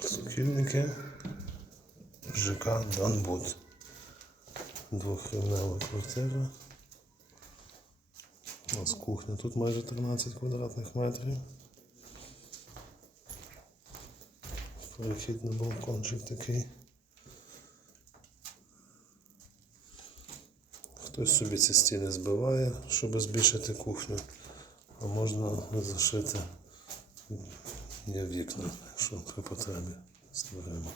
Сукільники ЖК Данбуд. Двохрівнева квартира. У нас кухня тут майже 13 квадратних метрів. Перехід на балкончик такий. Хтось собі ці стіни збиває, щоб збільшити кухню, а можна зашити є вікна, якщо при потребі створимо.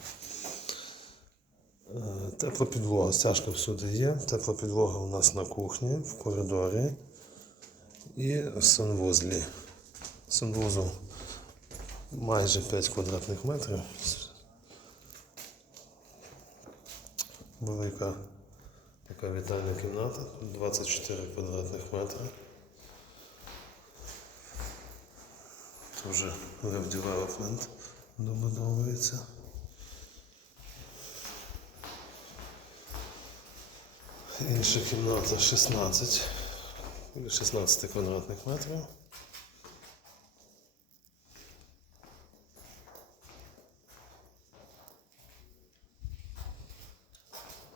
Е, Тепла підлога, стяжка всюди є. Тепла підлога у нас на кухні, в коридорі і в санвузлі. Санвузол майже 5 квадратних метрів. Велика така вітальна кімната, 24 квадратних метри. Це вже Web Development добудовується. Інша кімната 16, біля 16 квадратних метрів.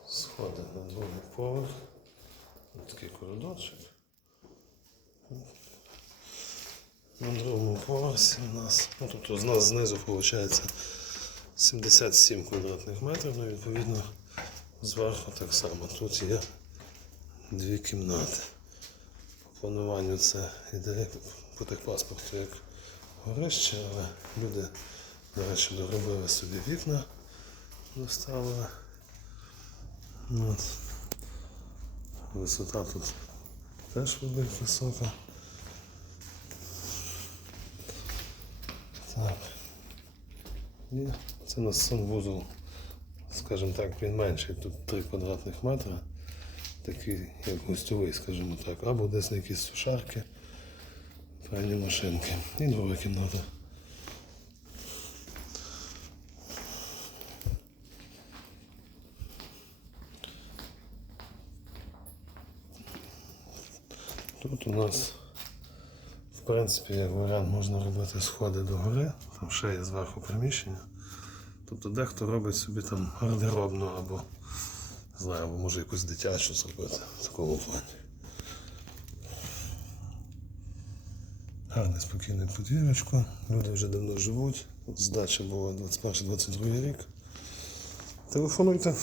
Сходи на другий поверх. Ось такий коридорчик. На другому поверсі у нас, ну тобто з нас знизу виходить 77 квадратних метрів, ну відповідно зверху так само. Тут є дві кімнати. По плануванню це йде по техпаспорту як горище, але люди, до речі, доробили собі вікна, доставили. От. Висота тут теж велика висока. І це у нас санвузол, скажімо так, він менший, тут 3 квадратних метри. Такий, як гостьовий, скажімо так, або десь на якісь сушарки, пральні машинки. І друга кімната. Тут у нас, в принципі, як варіант, можна робити сходи до гори, там ще є зверху приміщення. Тобто дехто робить собі там гардеробну або, знаю, або може якусь дитячу зробити в такому плані. Гарне спокійне подвір'ячко. Люди вже давно живуть. Здача була 21-22 рік. Телефонуйте.